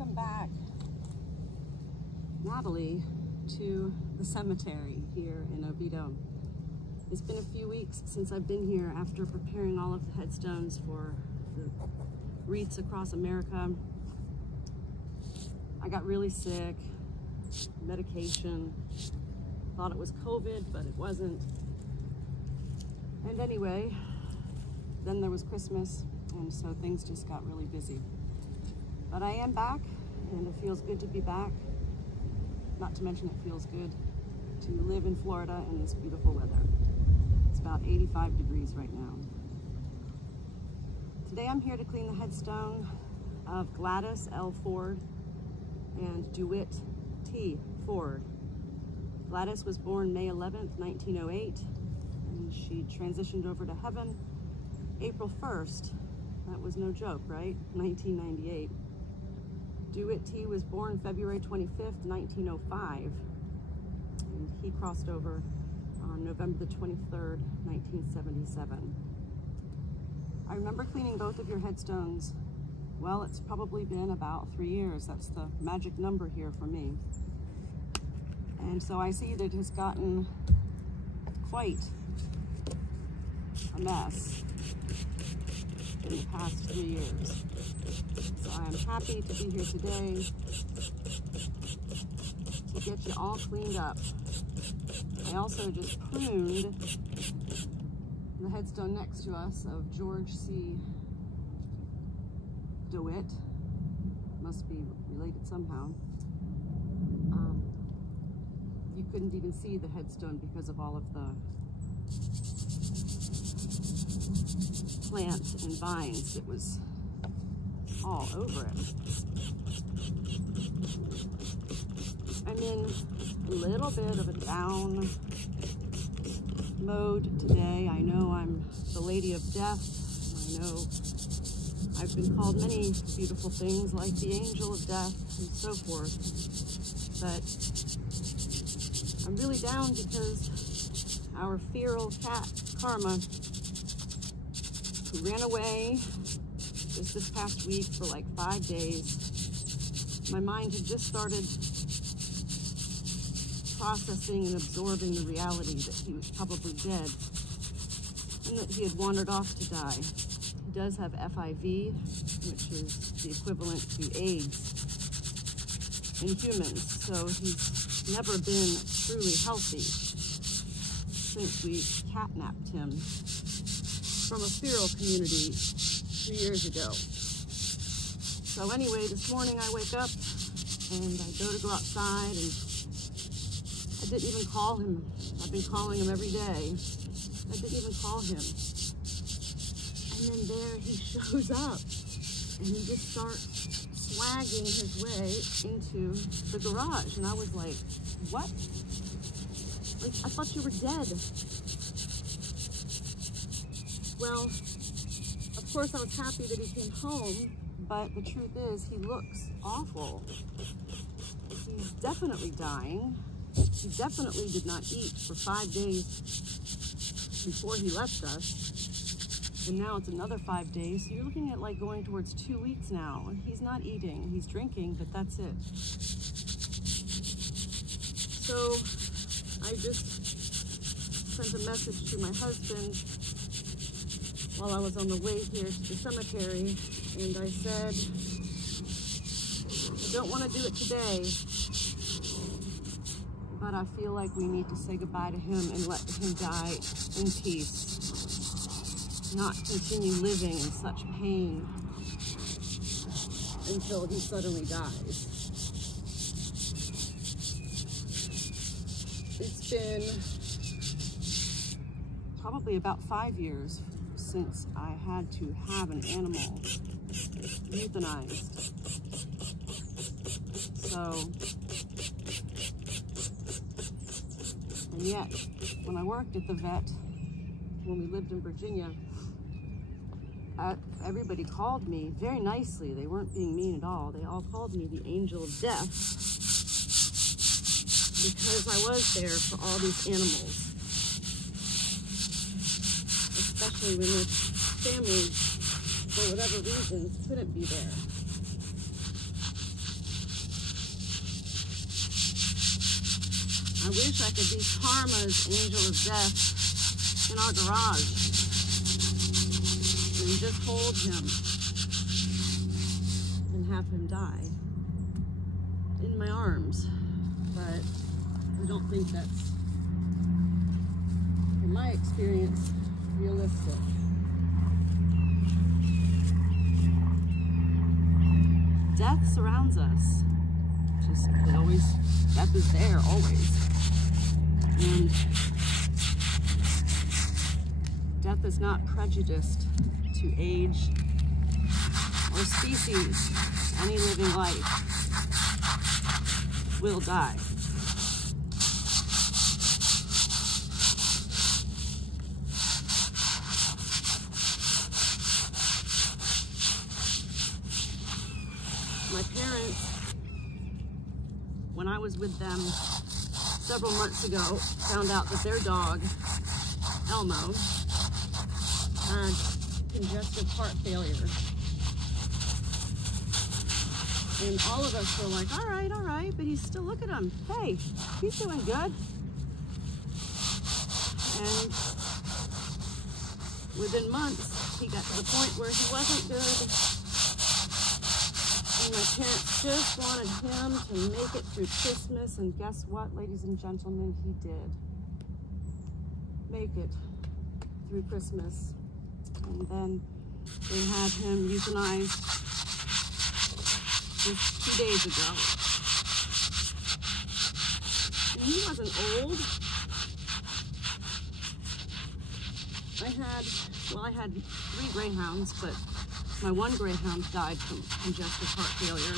welcome back, Natalie, to the cemetery here in Oviedo. It's been a few weeks since I've been here after preparing all of the headstones for the wreaths across America. I got really sick, medication, thought it was COVID, but it wasn't. And anyway, then there was Christmas, and so things just got really busy. But I am back, and it feels good to be back. Not to mention it feels good to live in Florida in this beautiful weather. It's about 85 degrees right now. Today I'm here to clean the headstone of Gladys L. Ford and Dewitt T. Ford. Gladys was born May 11th, 1908, and she transitioned over to heaven April 1st. That was no joke, right? 1998. Dewitt T. was born February 25th, 1905, and he crossed over on November the 23rd, 1977. I remember cleaning both of your headstones. Well, it's probably been about 3 years. That's the magic number here for me. And so I see that it has gotten quite a mess in the past 3 years. So I am happy to be here today to get you all cleaned up. I also just pruned the headstone next to us of George C. Dewitt. Must be related somehow. You couldn't even see the headstone because of all of the plants and vines. It was all over it. I'm in a little bit of a down mode today. I know I'm the Lady of Death. I know I've been called many beautiful things like the Angel of Death and so forth, but I'm really down because our feral cat, Karma, who ran away just this past week for like 5 days, my mind had just started processing and absorbing the reality that he was probably dead and that he had wandered off to die. He does have FIV, which is the equivalent to AIDS in humans, so he's never been truly healthy since we catnapped him from a feral community 2 years ago. So anyway, this morning I wake up and I go outside, and I didn't even call him. I've been calling him every day. I didn't even call him. And then there he shows up, and he just starts swagging his way into the garage. And I was like, what? Like, I thought you were dead. Well, of course I was happy that he came home, but the truth is he looks awful. He's definitely dying. He definitely did not eat for 5 days before he left us. And now it's another 5 days. So you're looking at like going towards 2 weeks now. And he's not eating, he's drinking, but that's it. So I just sent a message to my husband while I was on the way here to the cemetery, and I said, I don't want to do it today, but I feel like we need to say goodbye to him and let him die in peace, not continue living in such pain until he suddenly dies. It's been probably about 5 years since I had to have an animal euthanized. So, and yet, when I worked at the vet, when we lived in Virginia, everybody called me very nicely. They weren't being mean at all. They all called me the Angel of Death because I was there for all these animals. Especially when the family, for whatever reasons, couldn't be there. I wish I could be Karma's angel of death in our garage and just hold him and have him die in my arms. But I don't think that's, in my experience, realistic. Death surrounds us. Death is there always. And death is not prejudiced to age or species. Any living life will die. My parents, when I was with them several months ago, found out that their dog, Elmo, had congestive heart failure. And all of us were like, all right, but he's still, look at him. Hey, he's doing good. And within months, he got to the point where he wasn't good. And my parents just wanted him to make it through Christmas, and guess what, ladies and gentlemen, he did make it through Christmas. And then they had him euthanized just 2 days ago. And he wasn't old. I had 3 greyhounds, but my one greyhound died from congestive heart failure.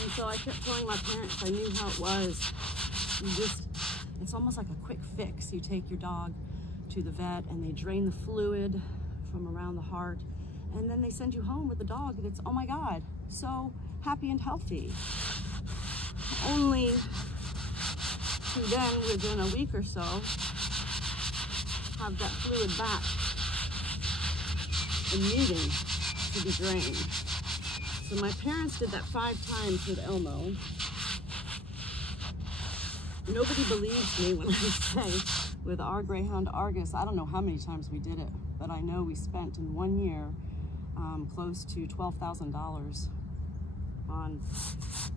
And so I kept telling my parents I knew how it was. It's almost like a quick fix. You take your dog to the vet and they drain the fluid from around the heart, and then they send you home with a dog that's, oh my God, so happy and healthy. Only to then, within a week or so, have that fluid back and needing to be drained. So my parents did that 5 times with Elmo. Nobody believes me when I say with our greyhound Argus, I don't know how many times we did it, but I know we spent in 1 year close to $12,000 on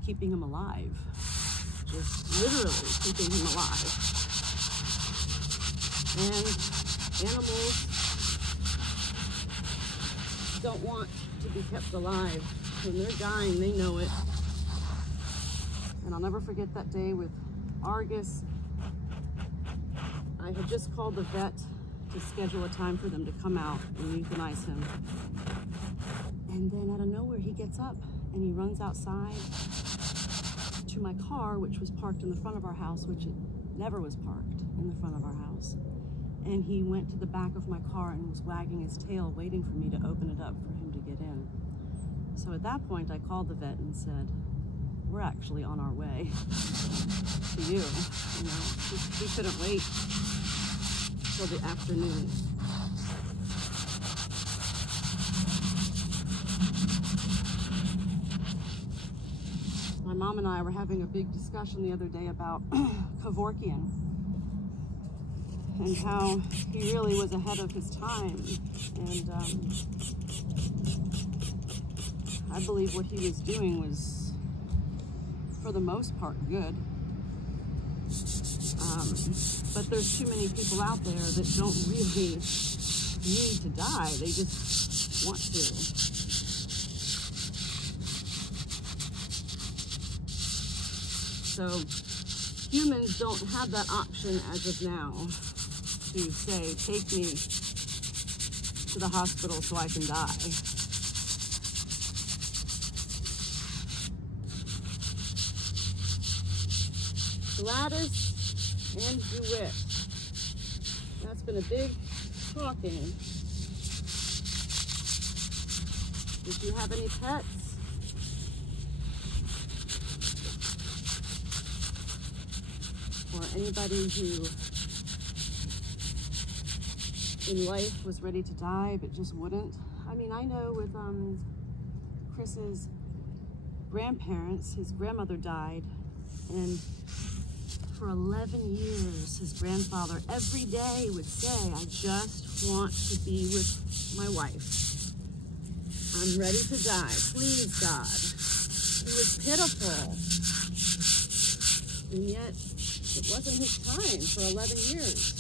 keeping him alive. Just literally keeping him alive. And animals don't want to be kept alive. When they're dying, they know it. And I'll never forget that day with Argus. I had just called the vet to schedule a time for them to come out and euthanize him. And then out of nowhere, he gets up and he runs outside to my car, which was parked in the front of our house, which it never was parked in the front of our house. And he went to the back of my car and was wagging his tail, waiting for me to open it up for him to get in. So at that point, I called the vet and said, we're actually on our way to you. You know, we couldn't wait till the afternoon. My mom and I were having a big discussion the other day about Kevorkian and how he really was ahead of his time. And I believe what he was doing was, for the most part, good. But there's too many people out there that don't really need to die. They just want to. So humans don't have that option as of now to say, take me to the hospital so I can die. Gladys and Dewitt. That's been a big talking. Did you have any pets? Or anybody who in life was ready to die but just wouldn't? I mean, I know with Chris's grandparents, his grandmother died, and For 11 years, his grandfather every day would say, I just want to be with my wife. I'm ready to die. Please, God. He was pitiful. And yet, it wasn't his time for 11 years.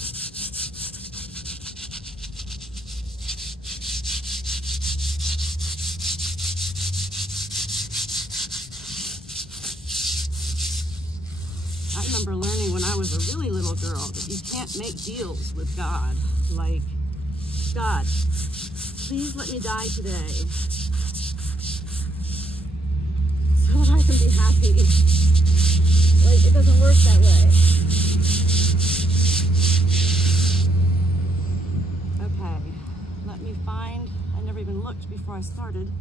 I remember learning when I was a really little girl that you can't make deals with God. Like, God, please let me die today so that I can be happy. Like, it doesn't work that way. Okay, let me find, I never even looked before I started,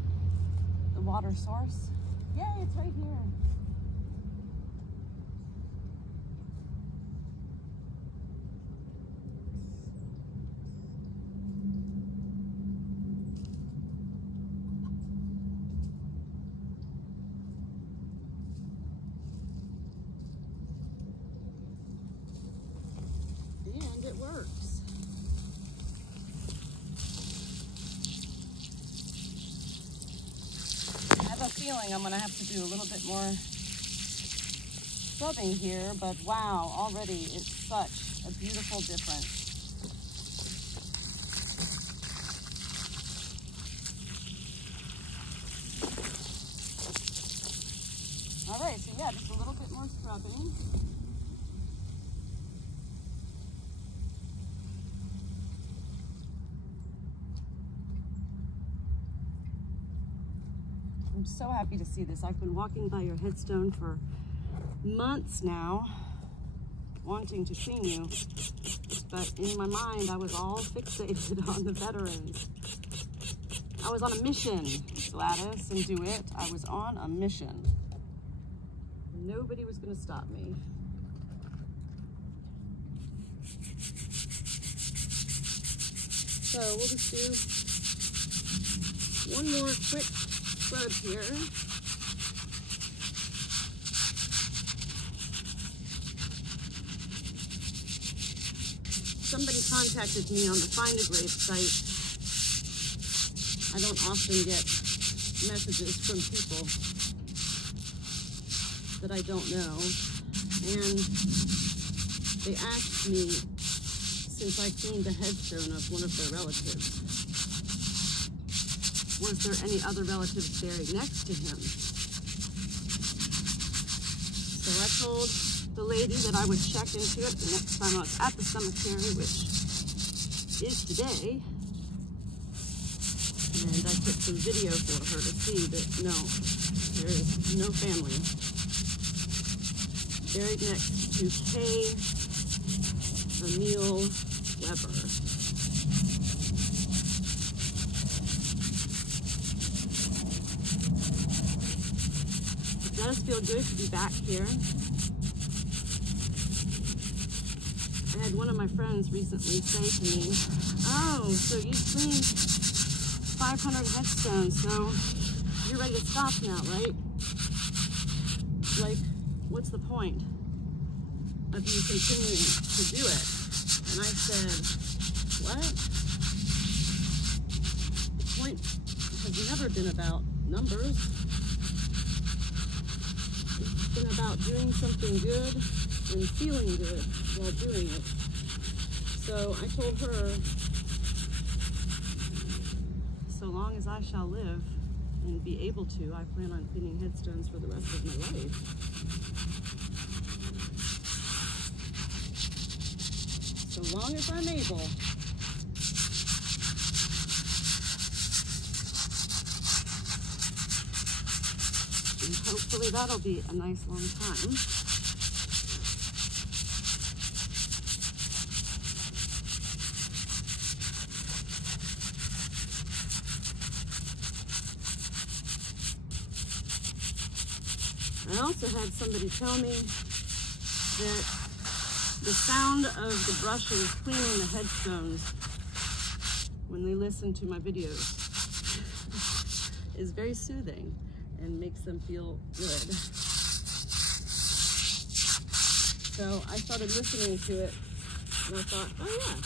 the water source. Yay, it's right here. And it works. I have a feeling I'm going to have to do a little bit more scrubbing here, but wow, already it's such a beautiful difference. All right, so yeah, just a little bit more scrubbing. I'm so happy to see this. I've been walking by your headstone for months now, wanting to clean you, but in my mind I was all fixated on the veterans. I was on a mission, Gladys and Dewitt. I was on a mission. Nobody was going to stop me. So we'll just do one more quick scrub here. Somebody contacted me on the Find a Grave site. I don't often get messages from people that I don't know, and they asked me, since I cleaned the headstone of one of their relatives, was there any other relatives buried next to him? So I told the lady that I would check into it the next time I was at the cemetery, which is today, and I took some video for her to see that no, there is no family buried next to K. Emil Weber. It does feel good to be back here. I had one of my friends recently say to me, oh, so you cleaned 500 headstones, so you're ready to stop now, right? Like, what's the point of you continuing to do it? And I said, what? The point has never been about numbers. It's been about doing something good and feeling good while doing it. So I told her, so long as I shall live and be able to, I plan on cleaning headstones for the rest of my life. So long as I'm able. And hopefully that'll be a nice long time. I also had somebody tell me that the sound of the brushes cleaning the headstones when they listen to my videos is very soothing and makes them feel good. So I started listening to it, and I thought, oh yeah,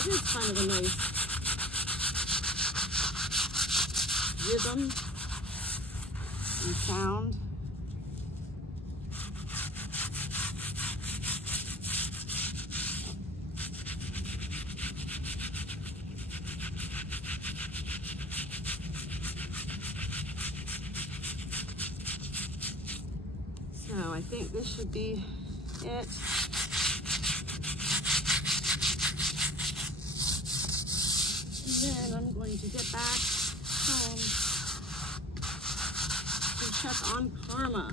it is kind of a nice rhythm and sound. So I think this should be it. And then I'm going to get back home to check on Karma.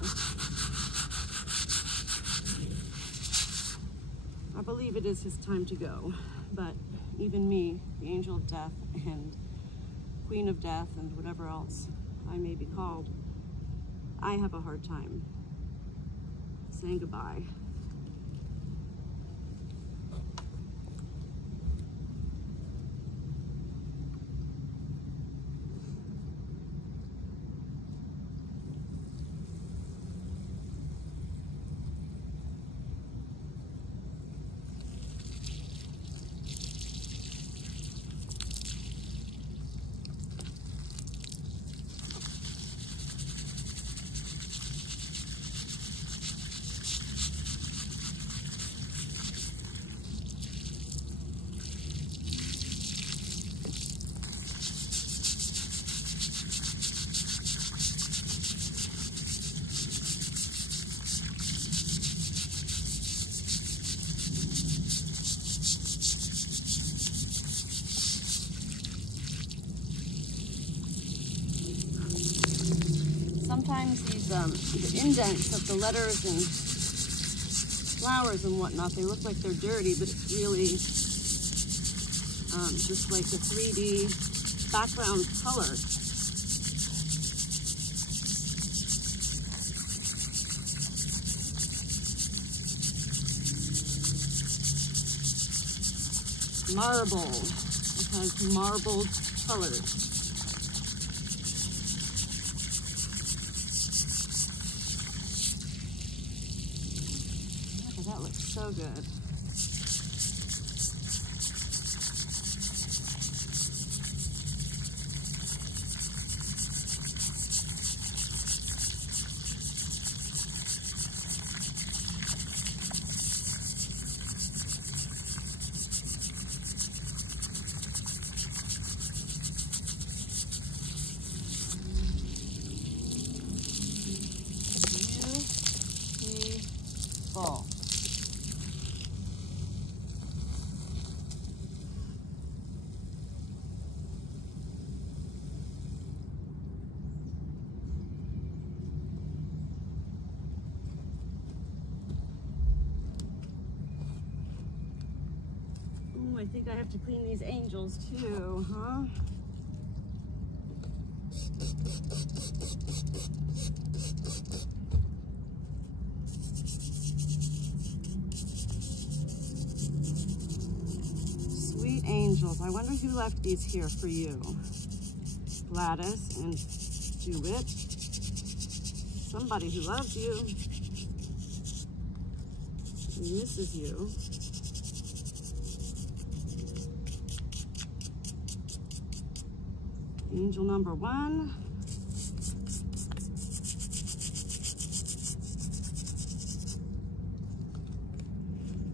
I believe it is his time to go, but even me, the angel of death and queen of death and whatever else I may be called, I have a hard time saying goodbye. Sometimes these the indents of the letters and flowers and whatnot, they look like they're dirty, but it's really just like the 3D background color. Marble. It has marbled colors. That looks so good. Beautiful. I think I have to clean these angels too, huh? Sweet angels. I wonder who left these here for you. Gladys and Dewitt. Somebody who loves you and misses you. Angel number 1.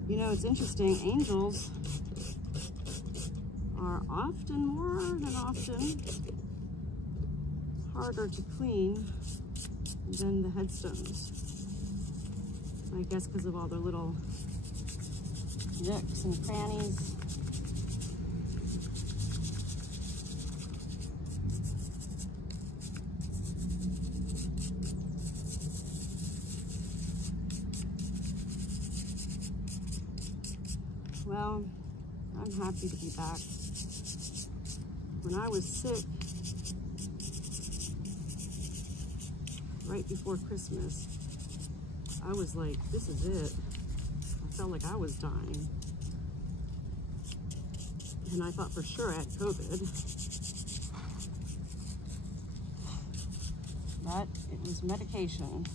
You know, it's interesting, angels are often, more than often, harder to clean than the headstones. I guess because of all their little nooks and crannies. Well, I'm happy to be back. When I was sick, right before Christmas, I was like, this is it. I felt like I was dying. And I thought for sure I had COVID. But it was medication.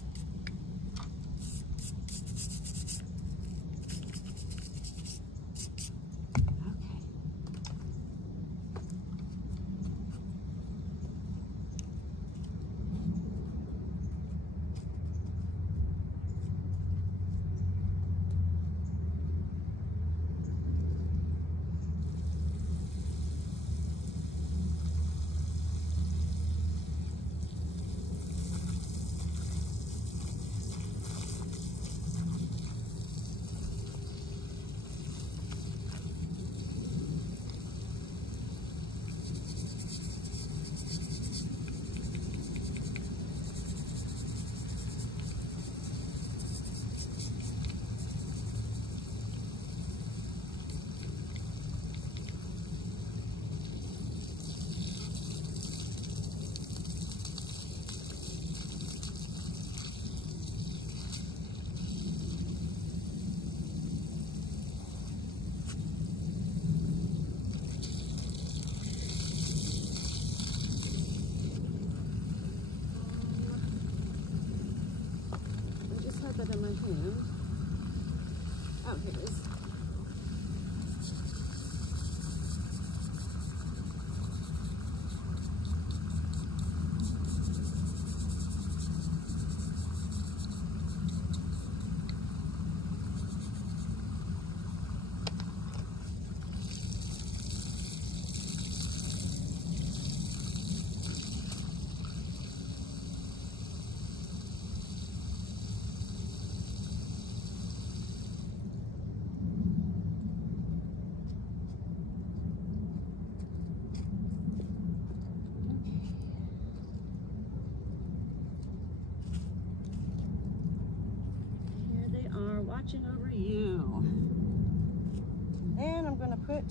I'm gonna put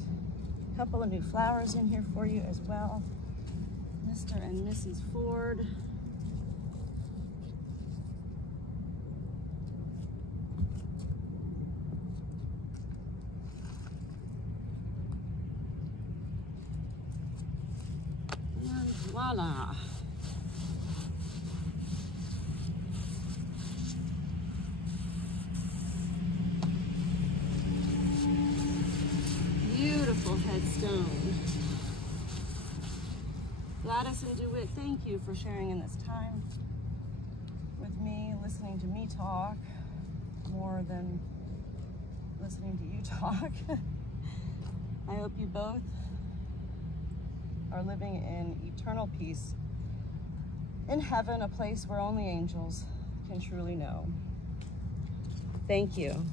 a couple of new flowers in here for you as well. Mr. and Mrs. Ford. And voila. Beautiful headstone. Gladys and Dewitt, thank you for sharing in this time with me, listening to me talk more than listening to you talk. I hope you both are living in eternal peace in heaven, a place where only angels can truly know. Thank you.